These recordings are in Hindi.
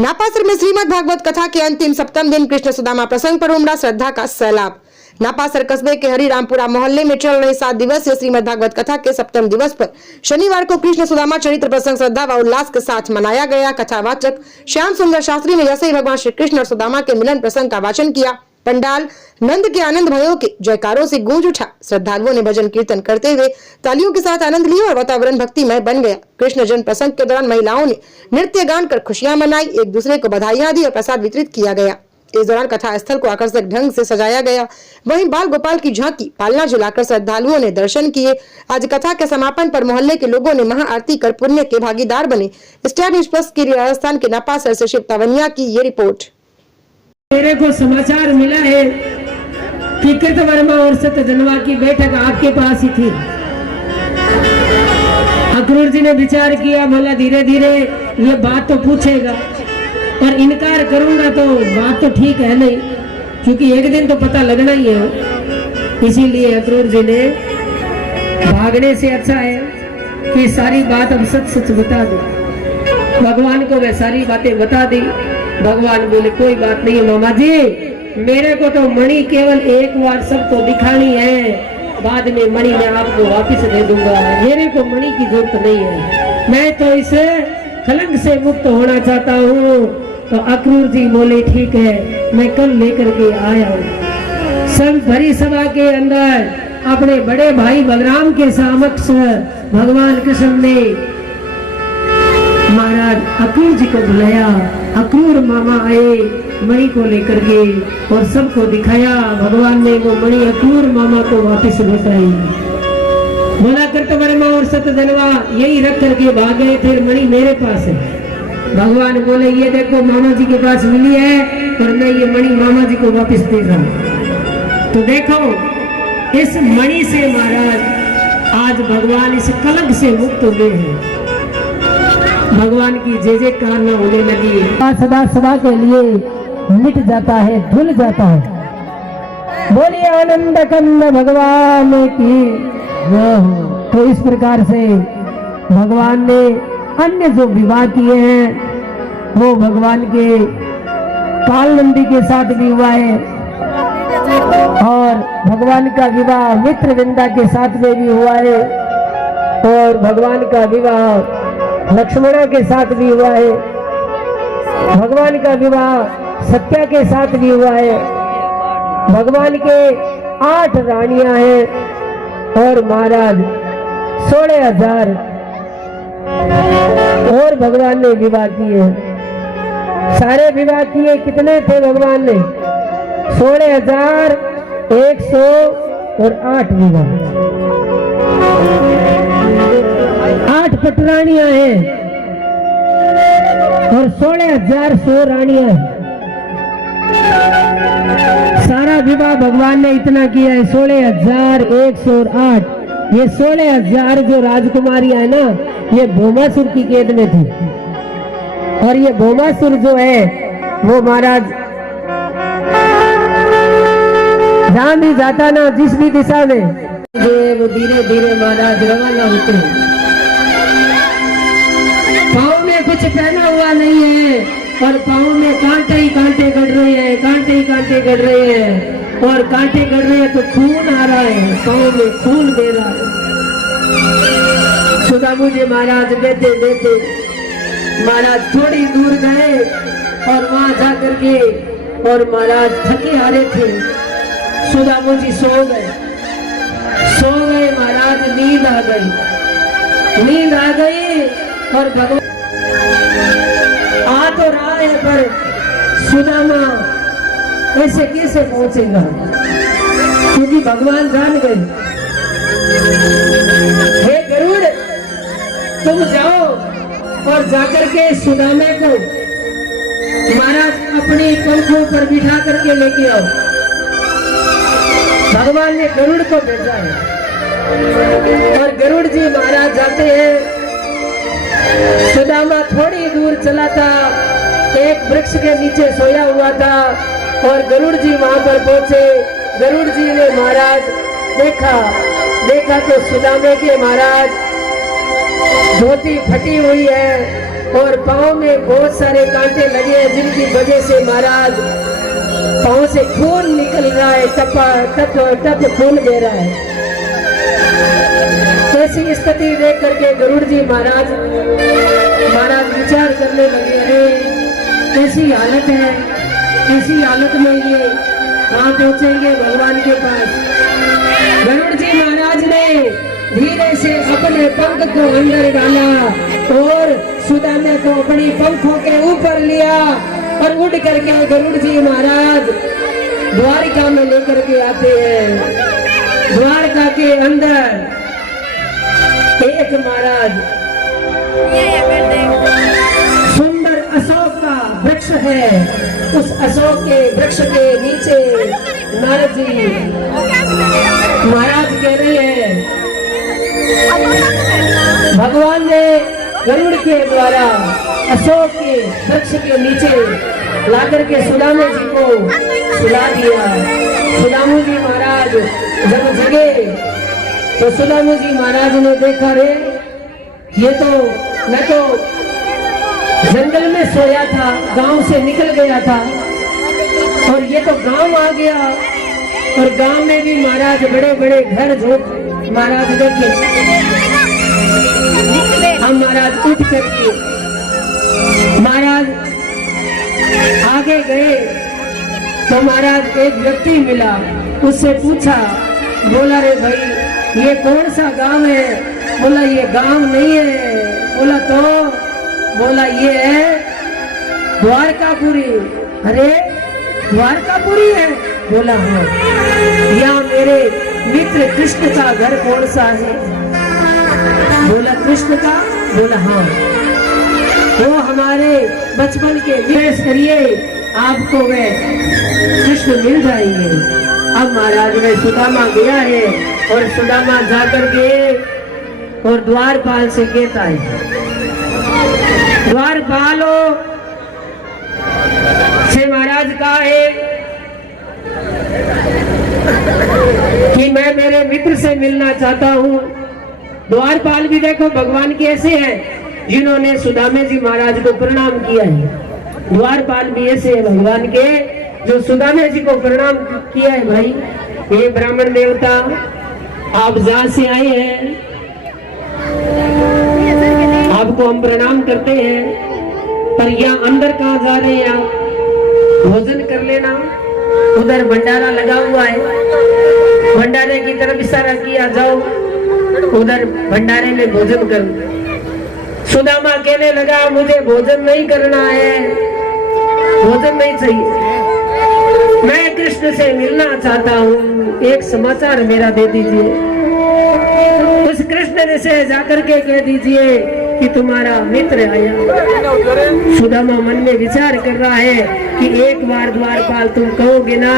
नापासर में श्रीमद् भागवत कथा के अंतिम सप्तम दिन कृष्ण सुदामा प्रसंग पर उमड़ा श्रद्धा का सैलाब। नापासर कस्बे के हरिरामपुरा मोहल्ले में चल रहे 7 दिवसीय श्रीमद् भागवत कथा के सप्तम दिवस पर शनिवार को कृष्ण सुदामा चरित्र प्रसंग श्रद्धा व उल्लास के साथ मनाया गया। कथावाचक श्याम सुंदर शास्त्री ने जैसे ही भगवान श्री कृष्ण और सुदामा के मिलन प्रसंग का वाचन किया, पंडाल नंद के आनंद भयो के जयकारों से गूंज उठा। श्रद्धालुओं ने भजन कीर्तन करते हुए तालियों के साथ आनंद लिया और वातावरण भक्तिमय बन गया। कृष्ण जन्म प्रसंग के दौरान महिलाओं ने नृत्य गान कर खुशियां मनाई, एक दूसरे को बधाइयां दी और प्रसाद वितरित किया गया। इस दौरान कथा स्थल को आकर्षक ढंग से सजाया गया। वहीं बाल गोपाल की झांकी पालना झुलाकर श्रद्धालुओं ने दर्शन किए। आज कथा के समापन पर मोहल्ले के लोगों ने महाआरती कर पुण्य के भागीदार बने। स्टार न्यूज़ प्लस के लिए राजस्थान के नापासर से शिव तवनिया की ये रिपोर्ट। मेरे को समाचार मिला है कि कृत वर्मा और सत्य जनवा की बैठक आपके पास ही थी। अक्रूर जी ने विचार किया, बोला धीरे धीरे ये बात तो पूछेगा और इनकार करूंगा तो बात तो ठीक है नहीं, क्योंकि एक दिन तो पता लगना ही है। इसीलिए अक्रूर जी ने भागने से अच्छा है कि सारी बात अब सच सच बता दो। भगवान को वे सारी बातें बता दी। भगवान बोले कोई बात नहीं है मामा जी, मेरे को तो मणि केवल एक बार सबको दिखानी है, बाद में मणि मैं आपको वापस दे दूंगा। मेरे को मणि की जरूरत नहीं है, मैं तो इसे कलंक से मुक्त होना चाहता हूँ। तो अक्रूर जी बोले ठीक है, मैं कल लेकर के आया हूँ। सब भरी सभा के अंदर अपने बड़े भाई बलराम के समक्ष भगवान कृष्ण ने महाराज अक्रूर जी को बुलाया। अक्रूर मामा आए मणि को लेकर के और सबको दिखाया। भगवान ने वो मणि अक्रूर मामा को वापस लौटाई। बोला कृत वर्मा और सत्य जनवा यही रख करके भाग गए थे, मणि मेरे पास है। भगवान बोले ये देखो मामा जी के पास मिली है और मैं ये मणि मामा जी को वापस दे रहा हूं। तो देखो इस मणि से महाराज आज भगवान इस कलंक से मुक्त हुए हैं। भगवान की जय जयकार न होने लगी। सदा सदा के लिए मिट जाता है, धुल जाता है। बोलिए आनंद कंद भगवान की। तो इस प्रकार से भगवान ने अन्य जो विवाह किए हैं वो भगवान के काल नंदी के साथ भी हुआ है और भगवान का विवाह मित्र वृंदा के साथ में भी हुआ है और भगवान का विवाह लक्ष्मणा के साथ भी हुआ है। भगवान का विवाह सत्या के साथ भी हुआ है। भगवान के 8 रानियां हैं और महाराज 16,000 और भगवान ने विवाह किए। सारे विवाह किए कितने थे भगवान ने? 16,100 और 8 विवाह। 8 पटरानियां हैं और 16,100 रानियां हैं। सारा विवाह भगवान ने इतना किया है, 16,108। ये 16,000 जो राजकुमारियां है ना, ये भौमासुर की कैद में थी और ये भौमासुर जो है वो महाराज जहां भी जाता ना, जिस भी दिशा में वो धीरे धीरे महाराज रवाना होते हैं। पाँव में कुछ पहना हुआ नहीं है और पाँव में कांटे ही कांटे गड़ रहे हैं, कांटे ही कांटे गड़ रहे हैं और कांटे गड़ रहे हैं तो खून आ रहा है, पाँव में खून दे रहा है। सुधा मुझे महाराज देते देते महाराज थोड़ी दूर गए और वहां जाकर के और महाराज थके हारे थे। सुधा मुझे सो गए महाराज, नींद आ गई और भगवान आ तो रहा है पर सुदामा ऐसे कैसे पहुंचेगा, क्योंकि भगवान जान गए। हे गरुड़ तुम जाओ और जाकर के सुदामा को महाराज अपने पंखों पर बिठा करके लेके आओ। भगवान ने गरुड़ को भेजा है और गरुड़ जी महाराज जाते हैं। सुदामा थोड़ी दूर चला था, एक वृक्ष के नीचे सोया हुआ था और गरुड़ जी वहां पर पहुंचे। गरुड़ जी ने महाराज देखा तो सुदामा के महाराज धोती फटी हुई है और पाँव में बहुत सारे कांटे लगे जिनकी वजह से महाराज पांव से खून निकल रहा है, टप टप खून बह रहा है। ऐसी स्थिति देख करके गरुड़ जी महाराज विचार करने लगे, अरे ऐसी हालत है, ऐसी हालत में ये कहाँ पहुंचेंगे भगवान के पास। गरुड़ जी महाराज ने धीरे से अपने पंख को अंदर डाला और सुदामा को अपनी पंखों के ऊपर लिया और उड़ करके गरुड़ जी महाराज द्वारिका में लेकर के आते हैं। द्वारका के अंदर एक महाराज सुंदर अशोक का वृक्ष है, उस अशोक के वृक्ष के नीचे नारद जी महाराज कह रहे हैं, भगवान ने गरुड़ के द्वारा अशोक के वृक्ष के नीचे लाकर के सुदामा जी को सुला दिया। सुदामा जी महाराज जब जगे तो सुदामा जी महाराज ने देखा, रे ये तो मैं तो जंगल में सोया था, गांव से निकल गया था और ये तो गांव आ गया और गांव में भी महाराज बड़े बड़े घर झोंक। महाराज देखिए, हम महाराज उठ करके महाराज आगे गए तो महाराज एक व्यक्ति मिला, उससे पूछा, बोला रे भाई ये कौन सा गांव है? बोला ये गांव नहीं है। बोला तो? बोला ये है द्वारकापुरी। अरे द्वारकापुरी है? बोला हाँ। यहाँ मेरे मित्र कृष्ण का घर कौन सा है? बोला कृष्ण का? बोला हाँ। वो हमारे बचपन के विशेष करिए आपको वे कृष्ण मिल जाएंगे। अब महाराज ने सुदामा गया है और सुदामा जाकर के और द्वारपाल से कहता है, द्वारपालो से महाराज कहा है कि मैं मेरे मित्र से मिलना चाहता हूँ। द्वारपाल भी देखो भगवान के ऐसे हैं जिन्होंने सुदामा जी महाराज को प्रणाम किया है। द्वारपाल भी ऐसे है भगवान के जो सुदामा जी को प्रणाम किया है। भाई ये ब्राह्मण देवता आप जहाँ से आए हैं आपको हम प्रणाम करते हैं, पर यहाँ अंदर कहाँ जा रहे हैं आप? भोजन कर लेना, उधर भंडारा लगा हुआ है, भंडारे की तरफ इशारा किया, जाओ उधर भंडारे में भोजन करो। सुदामा कहने लगा, मुझे भोजन नहीं करना है, भोजन नहीं चाहिए, मैं कृष्ण से मिलना चाहता हूँ, एक समाचार मेरा दे दीजिए। उस कृष्ण से जाकर के कह दीजिए कि तुम्हारा मित्र आया। सुदामा मन में विचार कर रहा है कि एक बार द्वारपाल तुम कहोगे ना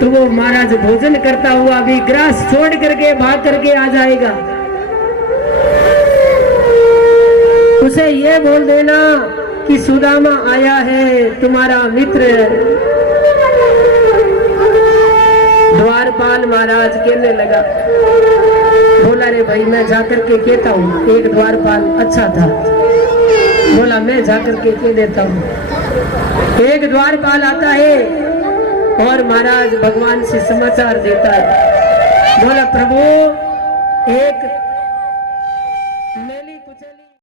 तो वो महाराज भोजन करता हुआ भी ग्रास छोड़ करके भाग करके आ जाएगा। उसे ये बोल देना कि सुदामा आया है, तुम्हारा मित्र। द्वारपाल महाराज कहने लगा, बोला रे भाई मैं जाकर के कहता हूँ। एक द्वारपाल अच्छा था, बोला मैं जाकर के कह देता हूँ। एक द्वारपाल आता है और महाराज भगवान से समाचार देता है, बोला प्रभु एक